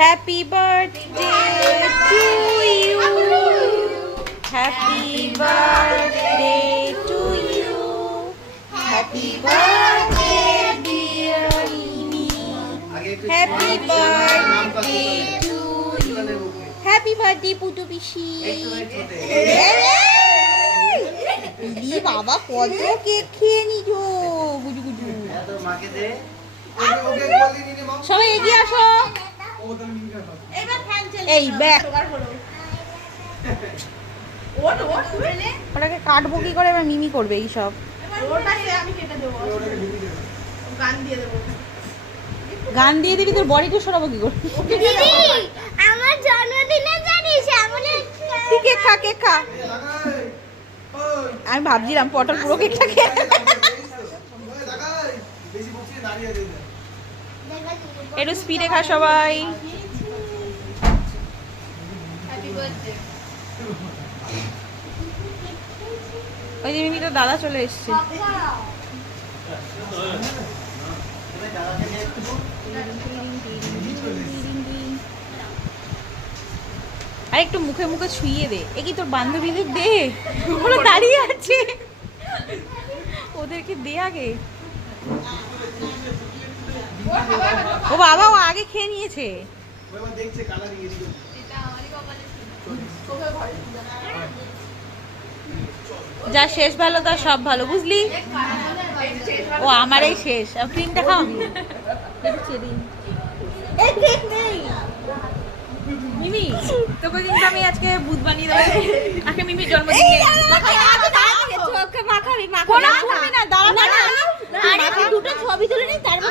Happy birthday to you, happy birthday to you, happy birthday dear Mimi, happy birthday to you, happy birthday Putu পিসি। বাবা কত cake খেয়ে নিছো গুজু গুজু। সবাই এগিয়ে আসো। এই ব্যাগ ওটাকে কাটবো কি করে, এবার মিমি করবে এই সব। গান দিয়ে দিবি, তোর বডিটা সরাবো কি করে? আমার জন্মদিনে জানিস তুই কেক খা, কেক খা। আমি ভাবছিলাম পটল পুরো কেকটা খেয়ে একটু স্পিডে খা সবাই। ওই যে মিমি, তো দাদা চলে এসছে। আর একটু মুখে মুখে ছুঁয়ে দে। এ কি তোর বান্ধবীদের দে, ওরা দাঁড়িয়ে আছে, ওদেরকে দে আগে। ও বাবা, ও আগে খেয়ে নিয়েছে। যা শেষ ভালো তার সব ভালো, বুঝলি? ও আমার এই শেষ। ক্রিমটা খাও। মিমি, তোকে কিন্তু আমি আজকে ভূত বানিয়ে দেবো। আজকে মিমির জন্মদিন। দুটো ছবি তুলে নিই, তারপর